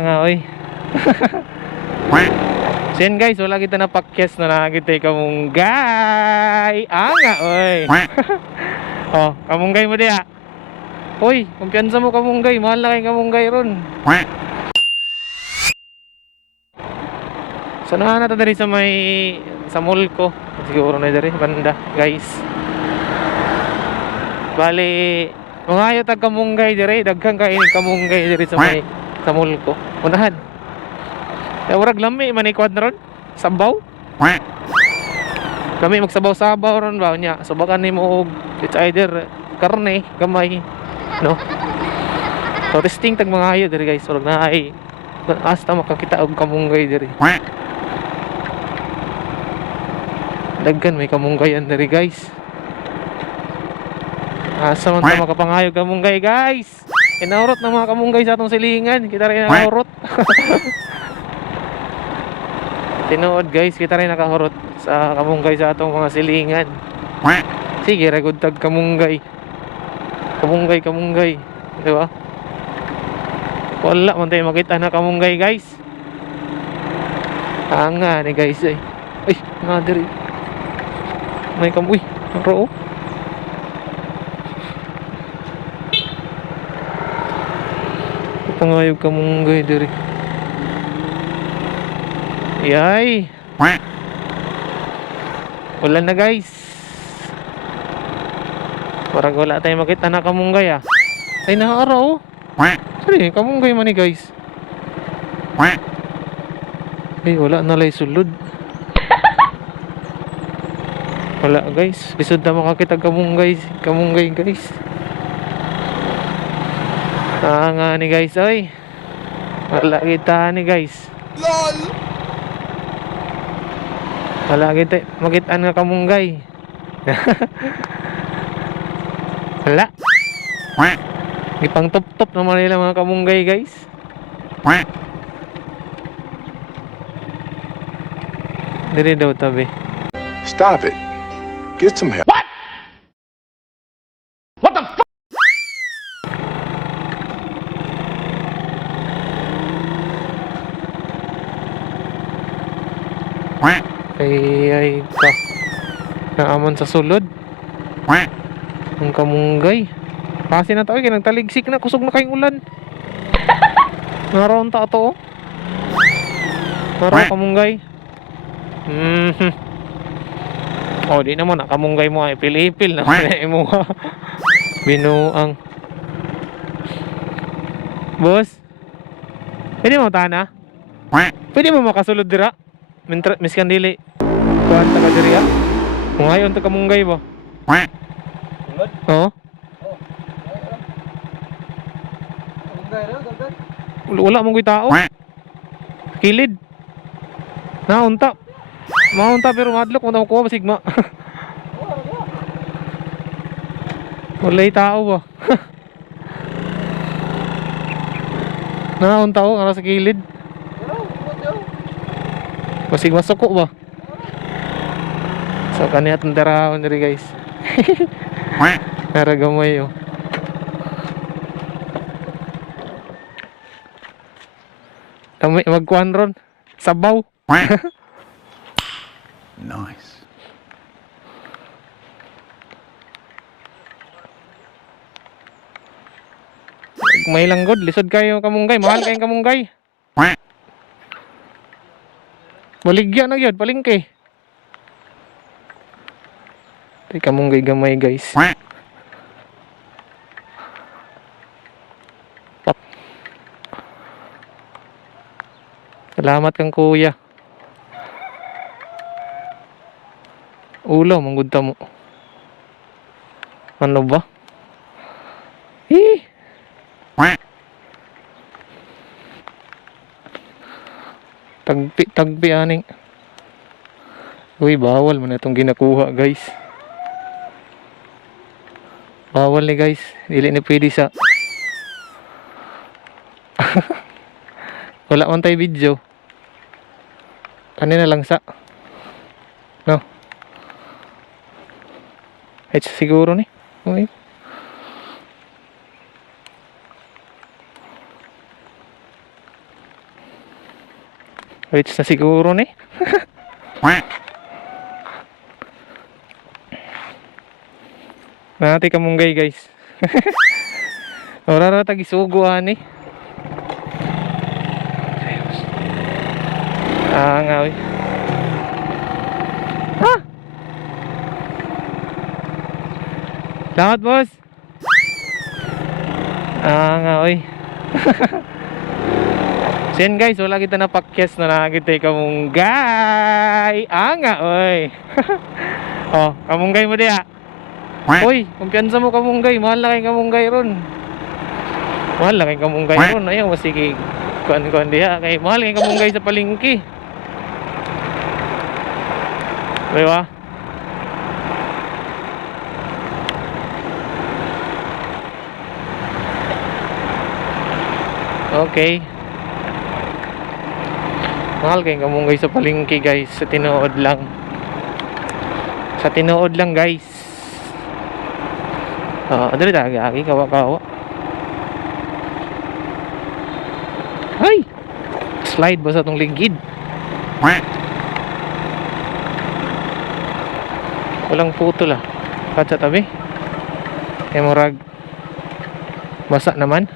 nga oy. So yan guys, wala kita na pakyas na nakakita kamunggay. Nga oy. Oh, kamunggay mo diya. Hoy, kumpiyansa mo kamunggay, mahal na kay kamunggay ron. So na nato diri sa mall ko. Siguro na diri banda, guys. Bali, mga tag kamunggay diri, daghang kain kamunggay diri sa mall ko. Unahan. Kaya urag lami man ikwad na ron. Sabaw. Kami magsabaw-sabaw ron ba nya. So baka nimo og it's either karne, gamay, no? So testing tag mga ayo diri guys. Urag na ay hasta makakita og kamunggay diri. Daggan may kamunggayan diri guys. Asa man ta makapangayog kamunggay guys. Inaurot ng mga kamunggay sa atong silingan. Kita rin nakaurot. Tinuod guys, kita rin nakahurot sa kamunggay sa atong mga silingan. Sige, ragod tag kamunggay. Kamunggay. Di ba? Wala man tayo makita na kamunggay guys. Nga ni guys ay. Ay, nga diri. May kamuy. Aro. Pangayog kamunggay diri. Yay. Wala na guys. Parang wala tayong makita na kamunggay ah. Ay naaraw. Sorry, kamunggay man ni guys. Ay wala na lay sulod. Wala guys. Lisod na makakita kamunggay guys. Nga ni guys ay. Wala kita ni guys. LOL. Wala kita makitaan nga kamunggay. Wala. Ipang top naman nila mga kamunggay guys. Dire daw tabi. Stop it. Get some help. What? What the fuck? Ay ka. Naaman sa sulod. Ang kamunggay. Kasi na tayo, nagtaligsik na, kusog na kayong ulan. Naroon ta ito, oh. Naroon kamunggay. Oh, di naman, kamunggay mo ay pilipil na mo. Binuang. Boss, pwede mo tana? Pwede mo makasulod dira? Miskan dili. Kuhan taga diri ha? Kung ngayon ta kamunggay ba? Oo. Wala mong tao. Kilid. Naunta. Maunta pero madlok mo na makuha masigma. Wala'y tao ba? Naunta ko ara sa kilid. Masig masuko ba? So kaniya itong darahon diri guys. Naragamay oh. Tami magkuhan ron. Sabaw. Nice. May langgod, lisod kayo kamunggay, mahal kayong kamunggay. Baligya na yun, palingke. Ito kamunggay gamay guys. Salamat kang kuya. Ulo, manggudta mo. Ano ba? Tagpi aning. Uy, bawal mo na itong ginakuha guys. Bawal ni guys. Dili ni pwede sa wala man tayo video. Kanina lang sa no. It's siguro ni. Okay. Which na siguro ni. Nati kamunggay guys. Ora ra tag isugo ani. Nga oy. Ha? Salamat boss. Nga oy. Sen guys, wala kita na pakyes na nakakita kamunggay. Nga oy. Oh, kamunggay mo diya. Uy, kumpiyansa mo kamunggay, mahal na kay kamunggay ron. Mahal na kay kamunggay ron. Ayaw, sige, kuan diha. Kay mahal kay kamunggay sa palengke. Diba? Okay. Mahal kay kamunggay sa palengke guys. Sa tinuod lang. Sa tinuod lang guys. Dali tagagi, kawa-kawa. Ay! Slide ba sa itong ligid? Walang putol Kat sa tabi. Kaya murag basa naman.